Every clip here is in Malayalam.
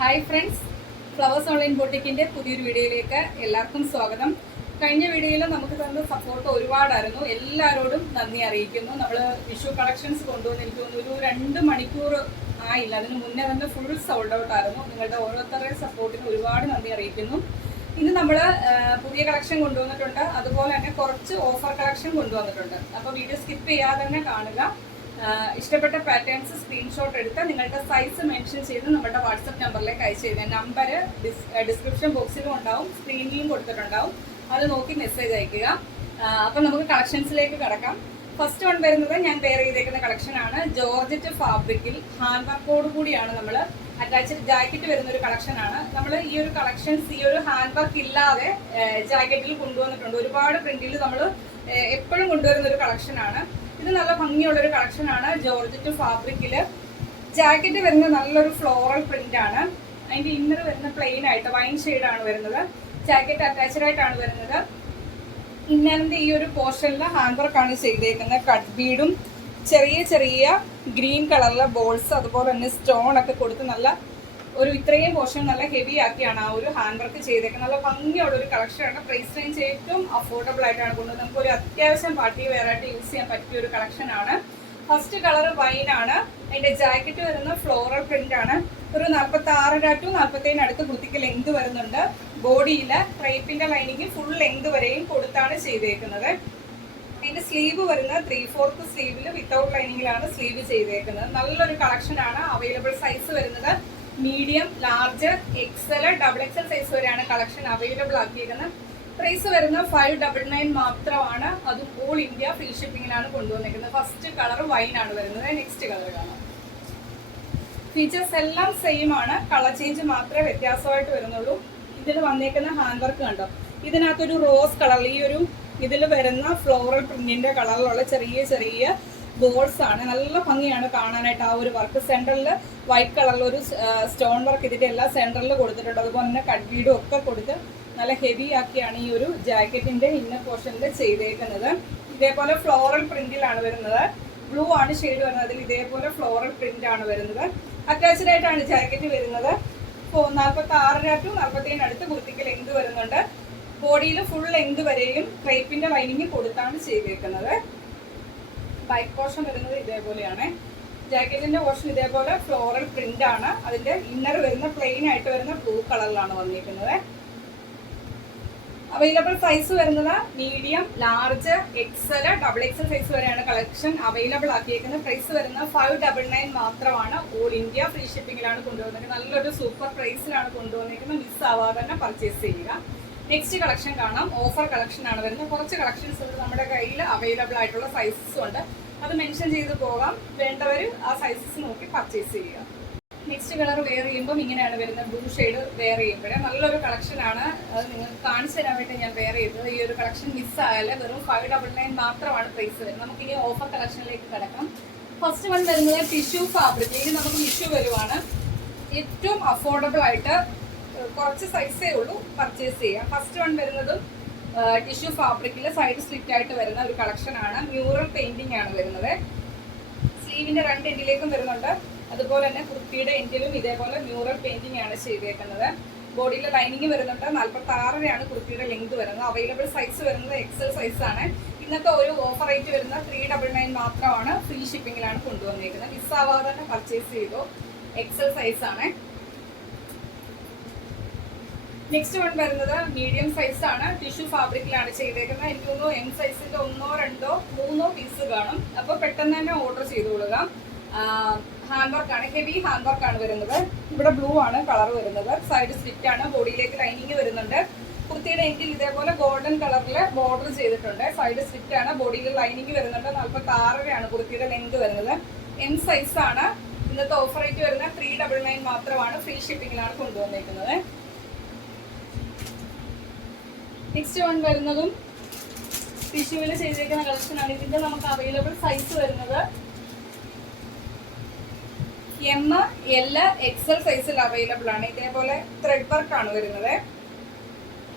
ഹായ് ഫ്രണ്ട്സ്, ഫ്ലവേഴ്സ് ഓൺലൈൻ ബൊട്ടിക്കിൻ്റെ പുതിയൊരു വീഡിയോയിലേക്ക് എല്ലാവർക്കും സ്വാഗതം. കഴിഞ്ഞ വീഡിയോയിൽ നമുക്ക് തന്ന സപ്പോർട്ട് ഒരുപാടായിരുന്നു. എല്ലാവരോടും നന്ദി അറിയിക്കുന്നു. നമ്മൾ വിഷു കളക്ഷൻസ് കൊണ്ടുവന്ന് എനിക്ക് തോന്നുന്നു ഒരു 2 മണിക്കൂർ ആയില്ല, അതിന് മുന്നേ തന്നെ ഫുൾ സോൾഡ് ഔട്ട് ആയിരുന്നു. നിങ്ങളുടെ ഓരോരുത്തരുടെയും സപ്പോർട്ടിന് ഒരുപാട് നന്ദി അറിയിക്കുന്നു. ഇന്ന് നമ്മൾ പുതിയ കളക്ഷൻ കൊണ്ടുവന്നിട്ടുണ്ട്, അതുപോലെ തന്നെ കുറച്ച് ഓഫർ കളക്ഷൻ കൊണ്ടുവന്നിട്ടുണ്ട്. അപ്പോൾ വീഡിയോ സ്കിപ്പ് ചെയ്യാതെ തന്നെ കാണുക. ഇഷ്ടപ്പെട്ട പാറ്റേൺസ് സ്ക്രീൻഷോട്ട് എടുത്ത് നിങ്ങളുടെ സൈസ് മെൻഷൻ ചെയ്ത് നമ്മുടെ വാട്സപ്പ് നമ്പറിലേക്ക് അയച്ചു തരിക. നമ്പർ ഡിസ്ക്രിപ്ഷൻ ബോക്സിലും ഉണ്ടാവും, സ്ക്രീനിലും കൊടുത്തിട്ടുണ്ടാവും. അത് നോക്കി മെസ്സേജ് അയക്കുക. അപ്പം നമുക്ക് കളക്ഷൻസിലേക്ക് കടക്കാം. ഫസ്റ്റ് വൺ വരുന്നത് ഞാൻ വെയർ ചെയ്തേക്കുന്ന കളക്ഷനാണ്. ജോർജറ്റ് ഫാബ്രിക്കിൽ ഹാൻഡ് വർക്കോട് കൂടിയാണ് നമ്മൾ അറ്റാച്ച്ഡ് ജാക്കറ്റ് വരുന്ന ഒരു കളക്ഷനാണ്. നമ്മൾ ഈ ഒരു കളക്ഷൻസ് ഈ ഒരു ഹാൻഡ് വർക്ക് ഇല്ലാതെ ജാക്കറ്റിൽ കൊണ്ടുവന്നിട്ടുണ്ട്. ഒരുപാട് പ്രിന്റിൽ നമ്മൾ എപ്പോഴും കൊണ്ടുവരുന്ന ഒരു കളക്ഷനാണ്. ഇത് നല്ല ഭംഗിയുള്ളൊരു കളക്ഷനാണ്. ജോർജറ്റ് ഫാബ്രിക്കിൽ ജാക്കറ്റ് വരുന്നത് നല്ലൊരു ഫ്ലോറൽ പ്രിന്റ് ആണ്. അതിന്റെ ഇന്നർ വരുന്ന പ്ലെയിൻ ആയിട്ട് വൈൻ ഷെയ്ഡാണ് വരുന്നത്. ജാക്കറ്റ് അറ്റാച്ച്ഡ് ആയിട്ടാണ് വരുന്നത്. ഇന്നറിന്റെ ഈ ഒരു പോർഷനിൽ ഹാൻഡ് വർക്കാണ് ചെയ്തേക്കുന്നത്. കട്ട് ബീഡും ചെറിയ ചെറിയ ഗ്രീൻ കളറിലെ ബോൾസ്, അതുപോലെ തന്നെ സ്റ്റോൺ ഒക്കെ കൊടുത്ത് നല്ല ഒരു ഇത്രയും പോർഷൻ നല്ല ഹെവി ആക്കിയാണ് ആ ഒരു ഹാൻഡ് വർക്ക് ചെയ്തേക്കുന്നത്. നല്ല ഭംഗിയുള്ള ഒരു കളക്ഷനാണ്. പ്രൈസ് റേഞ്ച് ഏറ്റവും അഫോർഡബിൾ ആയിട്ടാണ് കൊണ്ടുവന്നത്. നമുക്ക് ഒരു അത്യാവശ്യം പാർട്ടി വെയർ ആയിട്ട് യൂസ് ചെയ്യാൻ പറ്റിയ ഒരു കളക്ഷനാണ്. ഫസ്റ്റ് കളർ വൈൻ ആണ്. അതിന്റെ ജാക്കറ്റ് വരുന്ന ഫ്ലോറൽ പ്രിന്റ് ആണ്. ഒരു 46 to 47 അടുത്ത് കുർത്തിക്ക് ലെങ്ത് വരുന്നുണ്ട്. ബോഡിയിൽ ക്രേപ്പിന്റെ ലൈനിങ് ഫുൾ ലെങ്ത് വരെയും കൊടുത്താണ് ചെയ്തേക്കുന്നത്. അതിന്റെ സ്ലീവ് വരുന്നത് 3/4 സ്ലീവിൽ വിത്തൗട്ട് ലൈനിങ്ങിലാണ് സ്ലീവ് ചെയ്തേക്കുന്നത്. നല്ലൊരു കളക്ഷനാണ്. അവൈലബിൾ സൈസ് വരുന്നത് medium, large, XL, XXL size വരെയാണ് കളക്ഷൻ അവൈലബിൾ ആക്കിയിരിക്കുന്നത്. പ്രൈസ് വരുന്നത് 599 മാത്രമാണ്. അതും ഓൾ ഇന്ത്യ ഫ്രീ ഷിപ്പിംഗിലാണ് കൊണ്ടുവന്നിരിക്കുന്നത്. ഫസ്റ്റ് കളർ വൈൻ ആണ് വരുന്നത്. നെക്സ്റ്റ് കളർ കാണാം. ഫീച്ചേഴ്സ് എല്ലാം സെയിം ആണ്, കളർ ചേഞ്ച് മാത്രമേ വ്യത്യാസമായിട്ട് വരുന്നുള്ളൂ. ഇതിൽ വന്നേക്കുന്ന ഹാൻഡ് വർക്ക് കണ്ടോ, ഇതിനകത്തൊരു റോസ് കളർ, ഈ ഒരു ഇതിൽ വരുന്ന ഫ്ലോറൽ പ്രിന്റിന്റെ കളറിലുള്ള ചെറിയ ചെറിയ ബോൾസ് ആണ്. നല്ല ഭംഗിയാണ് കാണാനായിട്ട്. ആ ഒരു വർക്ക് സെന്ററിൽ വൈറ്റ് കളറിൽ ഒരു സ്റ്റോൺ വർക്ക് ഇതിന്റെ എല്ലാ സെന്ററിൽ കൊടുത്തിട്ടുണ്ട്. അതുപോലെ തന്നെ കട്ട് ബീഡും ഒക്കെ കൊടുത്ത് നല്ല ഹെവി ആക്കിയാണ് ഈ ഒരു ജാക്കറ്റിന്റെ ഇന്നർ പോർഷനിൽ ചെയ്തേക്കുന്നത്. ഇതേപോലെ ഫ്ലോറൽ പ്രിന്റിലാണ് വരുന്നത്. ബ്ലൂ ആണ് ഷെയ്ഡ് വരുന്നത്. അതിൽ ഇതേപോലെ ഫ്ലോറൽ പ്രിന്റ് ആണ് വരുന്നത്. അറ്റാച്ച്ഡ് ആയിട്ടാണ് ജാക്കറ്റ് വരുന്നത്. 46 to 47 അടുത്ത് കുർത്തിക്ക് ലെങ്ത് വരുന്നുണ്ട്. ബോഡിയിൽ ഫുൾ ലെങ്ത് വരെയും ക്രേപ്പിന്റെ ലൈനിങ് കൊടുത്താണ് ചെയ്തേക്കുന്നത്. ബാക്ക് പോർഷൻ വരുന്നത് ഇതേപോലെയാണ്. ജാക്കറ്റിന്റെ പോർഷൻ ഇതേപോലെ ഫ്ലോറൽ പ്രിന്റ് ആണ്. അതിന്റെ ഇന്നർ വരുന്ന പ്ലെയിൻ ആയിട്ട് വരുന്ന ബ്ലൂ കളറിലാണ് വന്നിരിക്കുന്നത്. അവൈലബിൾ സൈസ് വരുന്നത് medium, large, XL, XXL size വരെയാണ് കളക്ഷൻ അവൈലബിൾ ആക്കിയിരിക്കുന്നത്. പ്രൈസ് വരുന്നത് 599 മാത്രമാണ്. ഓൾ ഇന്ത്യ ഫ്രീ ഷിപ്പിംഗിലാണ് കൊണ്ടുവന്നിരിക്കുന്നത്. നല്ലൊരു സൂപ്പർ പ്രൈസിലാണ് കൊണ്ടുവന്നിരിക്കുന്നത്. മിസ് ആവാതെ തന്നെ പർച്ചേസ് ചെയ്യുക. നെക്സ്റ്റ് കളക്ഷൻ കാണാം. ഓഫർ കളക്ഷൻ ആണ് വരുന്നത്. കുറച്ച് കളക്ഷൻസ് നമ്മുടെ കയ്യിൽ അവൈലബിൾ ആയിട്ടുള്ള സൈസസും ഉണ്ട്. അത് മെൻഷൻ ചെയ്ത് പോകാം. വേണ്ടവർ ആ സൈസസ് നോക്കി പർച്ചേസ് ചെയ്യുക. നെക്സ്റ്റ് കളർ വെയർ ചെയ്യുമ്പോൾ ഇങ്ങനെയാണ് വരുന്നത്. ബ്ലൂ ഷെയ്ഡ് വെയർ ചെയ്യുമ്പോഴേ നല്ലൊരു കളക്ഷനാണ്. അത് നിങ്ങൾക്ക് കാണിച്ചു തരാൻ വേണ്ടി ഞാൻ വെയർ ചെയ്തത്. ഈ ഒരു കളക്ഷൻ മിസ്സായാൽ വെറും 599 മാത്രമാണ് പ്രൈസ് വരുന്നത്. നമുക്കിനി ഓഫർ കളക്ഷനിലേക്ക് കിടക്കാം. ഫസ്റ്റ് വൺ വരുന്നത് ടിഷ്യൂ ഫാബ്രിക്. ഇനി നമുക്ക് വിഷു വരുവാണ്. ഏറ്റവും അഫോർഡബിൾ ആയിട്ട് കുറച്ച് സൈസേ ഉള്ളൂ, പർച്ചേസ് ചെയ്യാം. ഫസ്റ്റ് വൺ വരുന്നതും ടിഷ്യൂ ഫാബ്രിക്കിൽ സൈഡ് സ്ലിറ്റ് ആയിട്ട് വരുന്ന ഒരു കളക്ഷനാണ്. മ്യൂറൽ പെയിന്റിംഗ് ആണ് വരുന്നത്. സ്ലീവിന്റെ 2 എൻഡിലേക്കും വരുന്നുണ്ട്. അതുപോലെ തന്നെ കുർത്തിയുടെ എൻഡിലും ഇതേപോലെ മ്യൂറൽ പെയിന്റിംഗ് ആണ് ചെയ്തേക്കുന്നത്. ബോഡിയിലെ ലൈനിങ് വരുന്നുണ്ട്. 46 കുർത്തിയുടെ ലെങ്ത് വരുന്നത്. അവൈലബിൾ സൈസ് വരുന്നത് XL സൈസ് ആണ്. ഇന്നത്തെ ഒരു ഓഫർ റേറ്റ് വരുന്നത് 399 മാത്രമാണ്. ഫ്രീ ഷിപ്പിംഗിലാണ് കൊണ്ടുവന്നിരിക്കുന്നത്. മിസ്സാവാതെ തന്നെ പർച്ചേസ് ചെയ്തു. XL സൈസ് ആണ്. നെക്സ്റ്റ് വൺ വരുന്നത് മീഡിയം സൈസ് ആണ്. ടിഷ്യൂ ഫാബ്രിക്കിലാണ് ചെയ്തേക്കുന്നത്. എനിക്ക് തോന്നുന്നു M സൈസിന്റെ 1, 2, 3 പീസ് കാണും. അപ്പോൾ പെട്ടെന്ന് തന്നെ ഓർഡർ ചെയ്തോളുക. ഹാൻഡ് വർക്കാണ്, ഹെവി ഹാൻഡ് വർക്കാണ് വരുന്നത്. ഇവിടെ ബ്ലൂ ആണ് കളർ വരുന്നത്. സൈഡ് സ്ലിറ്റ് ആണ്. ബോഡിയിലേക്ക് ലൈനിങ് വരുന്നുണ്ട്. കുർത്തിയുടെ എൻഡിൽ ഇതേപോലെ ഗോൾഡൻ കളറിൽ ബോർഡർ ചെയ്തിട്ടുണ്ട്. സൈഡ് സ്ലിറ്റ് ആണ്. ബോഡിയിൽ ലൈനിങ് വരുന്നുണ്ട്. 46 കുർത്തിയുടെ ലെങ്ത് വരുന്നത്. M സൈസ് ആണ്. ഇന്നത്തെ ഓഫർ റേറ്റ് വരുന്നത് 399 മാത്രമാണ്. ഫ്രീ ഷിപ്പിംഗിലാണ് കൊണ്ടുവന്നിരിക്കുന്നത്. നെക്സ്റ്റ് വൺ വരുന്നതും ടിഷ്യൂവിൽ ചെയ്തേക്കുന്ന കളക്ഷനാണ്. ഇതിന്റെ നമുക്ക് അവൈലബിൾ സൈസ് വരുന്നത് M, L, XL സൈസിൽ അവൈലബിൾ ആണ്. ഇതേപോലെ ത്രെഡ് വർക്ക് ആണ് വരുന്നത്.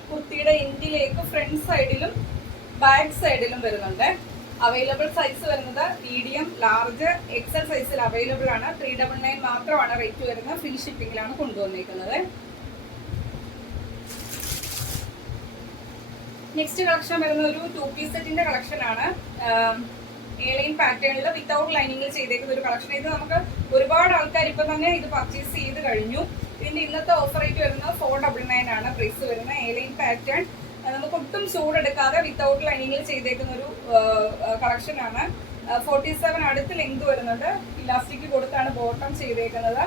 കുർത്തിയുടെ എൻഡിലേക്ക് ഫ്രണ്ട് സൈഡിലും ബാക്ക് സൈഡിലും വരുന്നുണ്ട്. അവൈലബിൾ സൈസ് വരുന്നത് മീഡിയം, ലാർജ്, എക്സൽ സൈസിൽ അവൈലബിൾ ആണ്. 399 മാത്രമാണ് റേറ്റ് വരുന്നത്. ഫ്രീ ഷിപ്പിംഗിലാണ് കൊണ്ടുവന്നിരിക്കുന്നത്. നെക്സ്റ്റ് കളക്ഷൻ വരുന്ന ഒരു 2 പീസ് സെറ്റിന്റെ കളക്ഷൻ ആണ്. എയർലൈൻ പാറ്റേണിൽ വിത്തൗട്ട് ലൈനിങ്ങിൽ ചെയ്തേക്കുന്ന ഒരു കളക്ഷൻ. ഇത് നമുക്ക് ഒരുപാട് ആൾക്കാർ ഇപ്പൊ തന്നെ ഇത് പർച്ചേസ് ചെയ്ത് കഴിഞ്ഞു. ഇതിന്റെ ഇന്നത്തെ ഓഫർ റേറ്റ് വരുന്നത് 499 ആണ് പ്രൈസ് വരുന്നത്. എയർലൈൻ പാറ്റേൺ നമുക്ക് ഒട്ടും ചൂടെടുക്കാതെ വിത്തൗട്ട് ലൈനിങ്ങിൽ ചെയ്തേക്കുന്ന ഒരു കളക്ഷൻ ആണ്. 47 അടുത്ത് ലെങ്ത് വരുന്നുണ്ട്. ഇലാസ്റ്റിക് കൊടുത്താണ് ബോട്ടം ചെയ്തേക്കുന്നത്.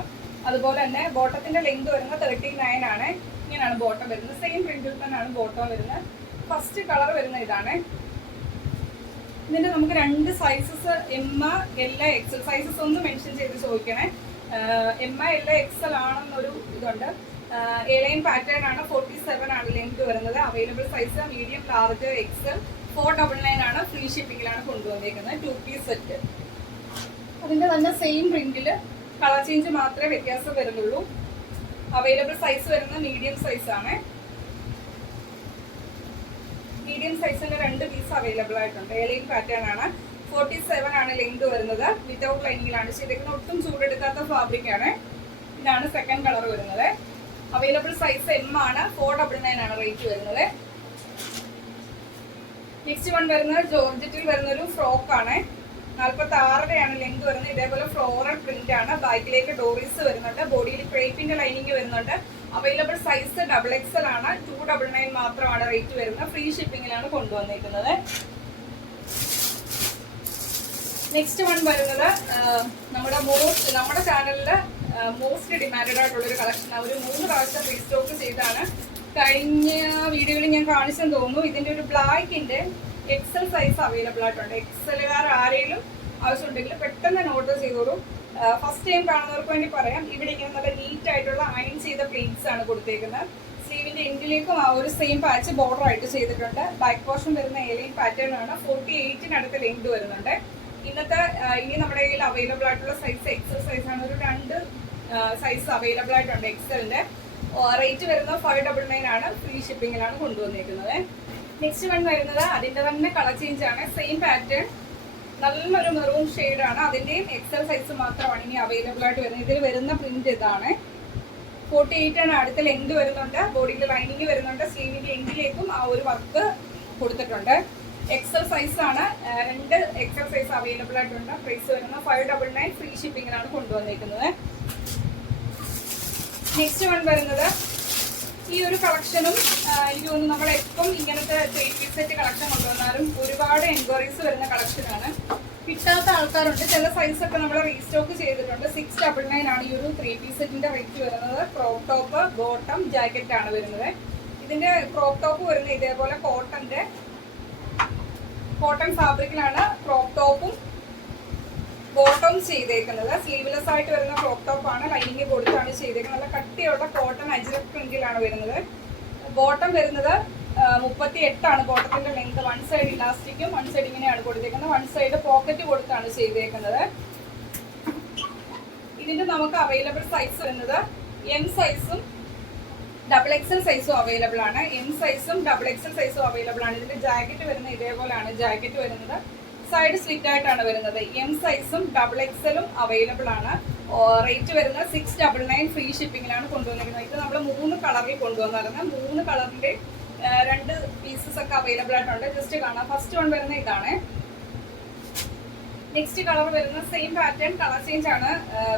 അതുപോലെ തന്നെ ബോട്ടത്തിന്റെ ലെങ്ത് വരുന്നത് 39 ആണ്. ഇങ്ങനെയാണ് ബോട്ടം വരുന്നത്. സെയിം പ്രിന്റിൽ തന്നെയാണ് ബോട്ടം വരുന്നത്. ഫസ്റ്റ് കളർ വരുന്ന ഇതാണ്. ഇതിന്റെ നമുക്ക് 2 sizes M, L, XL sizes ഒന്ന് മെൻഷൻ ചെയ്ത് ചോദിക്കണേ. എം, എൽ, എക്സൽ ആണെന്നൊരു ഇതുണ്ട്. എയർലൈൻ പാറ്റേൺ ആണ്. 47 ആണ് ലെങ്ത് വരുന്നത്. Available size medium, large, XL. 499 ആണ്. ഫ്രീ ഷിപ്പിംഗിലാണ് കൊണ്ടുവന്നിരിക്കുന്നത്. 2 പീസ് സെറ്റ്. അതിന്റെ തന്നെ സെയിം പ്രിന്റിൽ കളർ ചേഞ്ച് മാത്രമേ വ്യത്യാസം വരുന്നുള്ളൂ. അവൈലബിൾ സൈസ് വരുന്നത് മീഡിയം സൈസ് ആണ്. മീഡിയം സൈസിന്റെ 2 പീസ് അവൈലബിൾ ആയിട്ടുണ്ട്. എയർലൈൻ പാറ്റേൺ ആണ്. 47 ആണ് ലെങ്ത് വരുന്നത്. വിത്തൗട്ട് ലൈനിങ്ങിലാണ് ചെയ്തേക്കുന്നത്. ഒട്ടും ചൂടെടുക്കാത്ത ഫാബ്രിക് ആണ്. ഇതാണ് സെക്കൻഡ് കളർ വരുന്നത്. അവൈലബിൾ സൈസ് എം ആണ്. 499 ആണ് റേറ്റ് വരുന്നത്. നെക്സ്റ്റ് വൺ വരുന്നത് ജോർജറ്റിൽ വരുന്നൊരു ഫ്രോക്ക് ആണ്. 46 ആണ് ലെങ്ത് വരുന്നത്. ഇതേപോലെ ഫ്ലോറൽ പ്രിന്റ് ആണ്. ബാക്കിലേക്ക് ഡോറീസ് വരുന്നുണ്ട്. ബോഡിയിൽ ക്രേപ്പിന്റെ ലൈനിങ് വരുന്നുണ്ട്. അവൈലബിൾ സൈസ് XXL ആണ്. 299 മാത്രമാണ് റേറ്റ് വരുന്നത്. ഫ്രീ ഷിപ്പിംഗിലാണ് കൊണ്ടുവന്നിരിക്കുന്നത്. നെക്സ്റ്റ് വൺ വരുന്നത് നമ്മുടെ ചാനലില് മോസ്റ്റ് ഡിമാൻഡഡ് ആയിട്ടുള്ള ഒരു കളക്ഷൻ. ഒരു 3 പ്രാവശ്യം റീസ്റ്റോക്ക് ചെയ്താണ്. കഴിഞ്ഞ വീഡിയോയിൽ ഞാൻ കാണിച്ചെന്ന് തോന്നുന്നു. ഇതിന്റെ ഒരു ബ്ലാക്കിന്റെ എക്സൽ സൈസ് അവൈലബിൾ ആയിട്ടുണ്ട്. എക്സലുകാർ ആരെങ്കിലും ആവശ്യമുണ്ടെങ്കിൽ പെട്ടെന്ന് ഓർഡർ ചെയ്തോളൂ. ഫസ്റ്റ് ടൈം കാണുന്നവർക്ക് വേണ്ടി പറയാം. ഇവിടെ ഇങ്ങനെ നല്ല നീറ്റ് ആയിട്ടുള്ള അയൺ ചെയ്ത പ്ലേറ്റ്സ് ആണ് കൊടുത്തേക്കുന്നത്. സ്ലീവിന്റെ എൻഡിലേക്കും ആ ഒരു സെയിം പാച്ച് ബോർഡർ ആയിട്ട് ചെയ്തിട്ടുണ്ട്. ബാക്ക് പോർഷൻ വരുന്ന എയർലൈൻ പാറ്റേൺ ആണ്. 48 ലെങ്ത് വരുന്നുണ്ട്. ഇനി നമ്മുടെ കയ്യിൽ അവൈലബിൾ ആയിട്ടുള്ള സൈസ് എക്സൽ സൈസ് ആണ്. ഒരു 2 സൈസ് അവൈലബിൾ ആയിട്ടുണ്ട് എക്സലിന്റെ. റേറ്റ് വരുന്നത് 599 ആണ്. ഫ്രീ ഷിപ്പിംഗിലാണ് കൊണ്ടുവന്നിരിക്കുന്നത്. നെക്സ്റ്റ് വൺ വരുന്നത് അതിന്റെ തന്നെ കളർ ചേഞ്ച് ആണ്. സെയിം പാറ്റേൺ, നല്ലൊരു മെറൂൺ ഷെയ്ഡ് ആണ്. അതിന്റെയും എക്സൽ സൈസ് മാത്രമാണ് ഇനി അവൈലബിൾ ആയിട്ട് വരുന്നത്. ഇതിൽ വരുന്ന പ്രിന്റ് ഇതാണ്. 48 ആണ് അടുത്ത ലെങ്ത് വരുന്നുണ്ട്. ബോഡിയിൽ ലൈനിങ് വരുന്നുണ്ട്. സ്ലീവിന്റെ എൻഡിലേക്കും ആ ഒരു വർക്ക് കൊടുത്തിട്ടുണ്ട്. എക്സൽ സൈസ് ആണ്. 2 എക്സൽ സൈസ് അവൈലബിൾ ആയിട്ടുണ്ട്. പ്രൈസ് വരുന്നത് 599. ഫ്രീ ഷിപ്പിംഗിലാണ് കൊണ്ടുവന്നിരിക്കുന്നത്. നെക്സ്റ്റ് വൺ വരുന്നത് ഈ ഒരു കളക്ഷനും എനിക്ക് തോന്നുന്നു നമ്മളെപ്പം ഇങ്ങനത്തെ 3 പീസ് സെറ്റ് കളക്ഷൻ കൊണ്ടുവന്നാലും ഒരുപാട് എൻക്വയറീസ് വരുന്ന കളക്ഷനാണ്. കിട്ടാത്ത ആൾക്കാരുണ്ട്. ചില സൈസ് ഒക്കെ നമ്മൾ റീസ്റ്റോക്ക് ചെയ്തിട്ടുണ്ട്. 699 ആണ് ഈ ഒരു 3 പീസ് സെറ്റിന്റെ റേറ്റ് വരുന്നത്. ക്രോപ്പ് ടോപ്പ്, ബോട്ടം, ജാക്കറ്റ് ആണ് വരുന്നത്. ഇതിന്റെ ക്രോപ്പ് ടോപ്പ് വരുന്നത് ഇതേപോലെ കോട്ടൺ ഫാബ്രിക്കിലാണ് ക്രോപ്പ് ടോപ്പും ബോട്ടം ചെയ്തേക്കുന്നത്. സ്ലീവ്ലെസ് ആയിട്ട് വരുന്ന ക്രോപ്പ് ടോപ്പ് ആണ്. ലൈനിങ് കൊടുത്താണ് ചെയ്തേക്കുന്നത്. നല്ല കട്ടിയുള്ള കോട്ടൺ അജ്രക് പ്രിന്റിലാണ് വരുന്നത്. ബോട്ടം വരുന്നത് 38 ആണ് ബോട്ടത്തിന്റെ ലെങ്ത്. 1 സൈഡ് ഇലാസ്റ്റിക്കും 1 സൈഡ് ഇങ്ങനെയാണ് കൊടുത്തേക്കുന്നത്. 1 സൈഡ് പോക്കറ്റ് കൊടുത്താണ് ചെയ്തേക്കുന്നത്. ഇതിന്റെ നമുക്ക് അവൈലബിൾ സൈസ് വരുന്നത് എം സൈസും XXL സൈസും അവൈലബിൾ ആണ്. എം സൈസും XXL സൈസും അവൈലബിൾ ആണ്. ഇതിന്റെ ജാക്കറ്റ് വരുന്നത് ഇതേപോലെയാണ് ജാക്കറ്റ് വരുന്നത്. സൈഡ് സ്ലിറ്റ് ആയിട്ടാണ് വരുന്നത്. എം സൈസും XXLും അവൈലബിൾ ആണ്. റേറ്റ് വരുന്നത് 699. ഫ്രീ ഷിപ്പിംഗിലാണ് കൊണ്ടുവന്നിരിക്കുന്നത്. ഇത് നമ്മൾ 3 കളറിൽ കൊണ്ടുവന്നിരുന്ന 3 കളറിന്റെ 2 പീസസ് ഒക്കെ അവൈലബിൾ ആയിട്ടുണ്ട്. ജസ്റ്റ് കാണാം. ഫസ്റ്റ് വൺ വരുന്നത് ഇതാണ്. നെക്സ്റ്റ് കളർ വരുന്ന സെയിം പാറ്റേൺ, കളർ ചേഞ്ച് ആണ്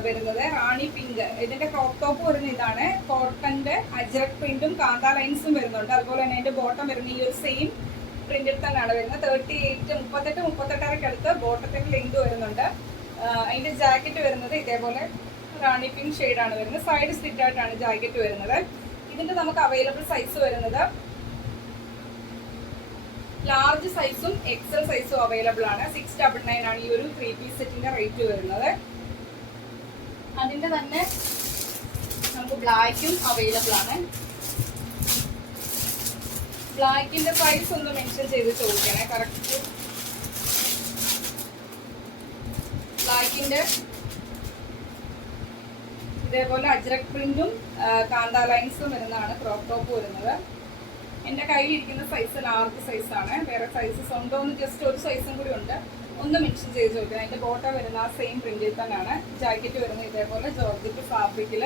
വരുന്നത്. റാണി പിങ്ക്. ഇതിന്റെ ക്രോപ്പ് ടോപ്പ് വരുന്ന ഇതാണ്. കോട്ടന്റെ അജ്രക് പ്രിന്റും കാന്ത ലൈൻസും വരുന്നുണ്ട്. അതുപോലെ തന്നെ അതിന്റെ ബോട്ടം വരുന്ന ഈ ഒരു സെയിം പ്രിന്റിൽ തന്നെയാണ് വരുന്നത്. 38 അടുത്ത് ബോട്ടത്തിന്റെ ലെങ്ത് വരുന്നുണ്ട്. അതിന്റെ ജാക്കറ്റ് വരുന്നത് ഇതേപോലെ റാണി പിങ്ക് ഷെയ്ഡ് ആണ് വരുന്നത്. സൈഡ് സ്ലിറ്റ് ആയിട്ടാണ് ജാക്കറ്റ് വരുന്നത്. ഇതിന്റെ നമുക്ക് അവൈലബിൾ സൈസ് വരുന്നത് ലാർജ് സൈസും എക്സൽ സൈസും അവൈലബിൾ ആണ്. 699 ആണ് ഈ ഒരു 3 പീസ് സെറ്റിന്റെ റേറ്റ് വരുന്നത്. അതിന്റെ തന്നെ നമുക്ക് ബ്ലാക്കും അവൈലബിൾ ആണ്. ബ്ലാക്കിന്റെ പ്രൈസ് ഒന്ന് മെൻഷൻ ചെയ്ത് ചോദിക്കണേ കറക്റ്റ്. ബ്ലാക്കിന്റെ ഇതേപോലെ അജ്രക് പ്രിന്റും കാന്ത ലൈൻസും വരുന്നതാണ് ക്രോപ്പ് ടോപ്പ് വരുന്നത്. എൻ്റെ കയ്യിലിരിക്കുന്ന സൈസ് ലാർജ് സൈസാണ്. വേറെ സൈസസ് ഉണ്ടോ എന്ന് ജസ്റ്റ് ഒരു സൈസും കൂടി ഉണ്ട്, ഒന്ന് മെൻഷൻ ചെയ്ത് ചോദിക്കുന്നത്. അതിൻ്റെ ബോട്ടം വരുന്ന ആ സെയിം പ്രിന്റിൽ തന്നെയാണ്. ജാക്കറ്റ് വരുന്നത് ഇതേപോലെ ജോർജറ്റ് ഫാബ്രിക്കിൽ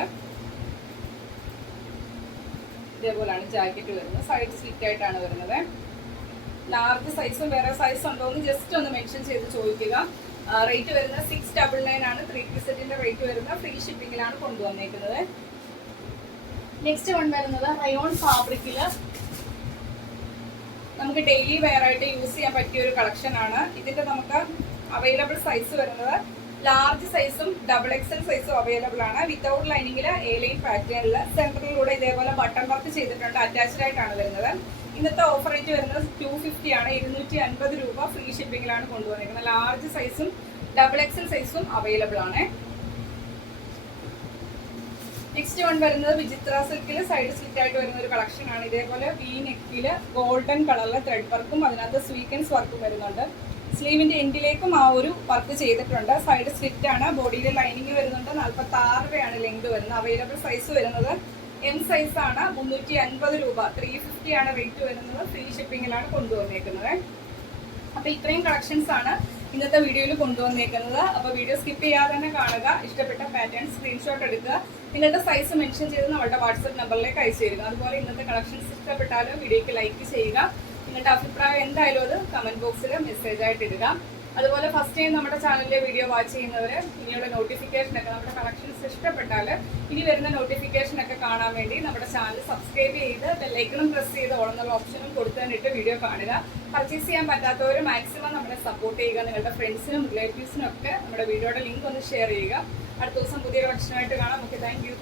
ഇതേപോലെയാണ് ജാക്കറ്റ് വരുന്നത്. സൈഡ് സ്ലിറ്റ് ആയിട്ടാണ് വരുന്നത്. ലാർജ് സൈസും വേറെ സൈസ് ഉണ്ടോ എന്ന് ജസ്റ്റ് ഒന്ന് മെൻഷൻ ചെയ്ത് ചോദിക്കുക. റേറ്റ് വരുന്നത് 699 ആണ്. 3 പീസ് സെറ്റിന്റെ റേറ്റ് വരുന്നത്. ഫ്രീ ഷിപ്പിംഗിലാണ് കൊണ്ടുവന്നേക്കുന്നത്. നെക്സ്റ്റ് വൺ വരുന്നത് റയോൺ ഫാബ്രിക്കിൽ നമുക്ക് ഡെയിലി വെയർ ആയിട്ട് യൂസ് ചെയ്യാൻ പറ്റിയ ഒരു കളക്ഷൻ ആണ്. ഇതിന്റെ നമുക്ക് അവൈലബിൾ സൈസ് വരുന്നത് ലാർജ് സൈസും XXL സൈസും അവൈലബിൾ ആണ്. വിത്തൗട്ട് ലൈനിങ്ങിൽ എ ലൈൻ പാറ്റേണിൽ സെൻട്രലിലൂടെ ഇതേപോലെ ബട്ടൺ വർക്ക് ചെയ്തിട്ടുണ്ട്. അറ്റാച്ച്ഡ് ആയിട്ടാണ് വരുന്നത്. ഇന്നത്തെ ഓഫർ റേറ്റ് വരുന്നത് 250 ആണ്. 250 രൂപ ഫ്രീ ഷിപ്പിംഗിലാണ് കൊണ്ടുവന്നിരിക്കുന്നത്. ലാർജ് സൈസും XXL സൈസും അവൈലബിൾ ആണ്. നെക്സ്റ്റ് വൺ വരുന്നത് വിചിത്ര സിൽക്കിൽ സൈഡ് സ്ലിറ്റ് ആയിട്ട് വരുന്ന ഒരു കളക്ഷൻ ആണ്. ഇതേപോലെ വി നെക്കിൽ ഗോൾഡൻ കളറിലെ ത്രെഡ് വർക്കും അതിനകത്ത് സ്വീക്കൻസ് വർക്കും വരുന്നുണ്ട്. സ്ലീവിന്റെ എൻഡിലേക്കും ആ ഒരു വർക്ക് ചെയ്തിട്ടുണ്ട്. സൈഡ് സ്ലിറ്റ് ആണ്. ബോഡിയിൽ ലൈനിങ് വരുന്നുണ്ട്. 46 രൂപയാണ് ലെങ്ത് വരുന്നത്. അവൈലബിൾ സൈസ് വരുന്നത് M സൈസ് ആണ്. 350 രൂപ. 350 ആണ് റേറ്റ് വരുന്നത്. ഫ്രീ ഷിപ്പിംഗിലാണ് കൊണ്ടുവന്നേക്കുന്നത്. അപ്പൊ ഇത്രയും കളക്ഷൻസ് ആണ് ഇന്നത്തെ വീഡിയോയിൽ കൊണ്ടുവന്നേക്കുന്നത്. അപ്പോൾ വീഡിയോ സ്കിപ്പ് ചെയ്യാതെ തന്നെ കാണുക. ഇഷ്ടപ്പെട്ട പാറ്റേൺ സ്ക്രീൻഷോട്ട് എടുക്കുക. നിങ്ങളുടെ സൈസ് മെൻഷൻ ചെയ്ത് നമ്മുടെ വാട്സപ്പ് നമ്പറിലേക്ക് അയച്ചു തരിക. അതുപോലെ ഇന്നത്തെ കളക്ഷൻസ് ഇഷ്ടപ്പെട്ടാലും വീഡിയോയ്ക്ക് ലൈക്ക് ചെയ്യുക. നിങ്ങളുടെ അഭിപ്രായം എന്തായാലും അത് കമന്റ് ബോക്സിൽ മെസ്സേജ് ആയിട്ട് ഇടുക. അതുപോലെ ഫസ്റ്റ് ടൈം നമ്മുടെ ചാനലിലെ വീഡിയോ വാച്ച് ചെയ്യുന്നവർ ഇനിയുള്ള നോട്ടിഫിക്കേഷനൊക്കെ നമ്മുടെ കളക്ഷൻസ് ഇഷ്ടപ്പെട്ടാൽ ഇനി വരുന്ന നോട്ടിഫിക്കേഷനൊക്കെ കാണാൻ വേണ്ടി നമ്മുടെ ചാനൽ സബ്സ്ക്രൈബ് ചെയ്ത് ബെല്ലൈക്കണും പ്രസ് ചെയ്ത് ഓണെന്നുള്ള ഓപ്ഷനും കൊടുത്തിട്ട് വീഡിയോ കാണുക. പർച്ചേസ് ചെയ്യാൻ പറ്റാത്തവർ മാക്സിമം നമ്മളെ സപ്പോർട്ട് ചെയ്യുക. നിങ്ങളുടെ ഫ്രണ്ട്സിനും റിലേറ്റീവ്സിനും ഒക്കെ നമ്മുടെ വീഡിയോയുടെ ലിങ്ക് ഒന്ന് ഷെയർ ചെയ്യുക. അടുത്ത ദിവസം പുതിയ കളക്ഷനായിട്ട് കാണാം. Okay, thank you.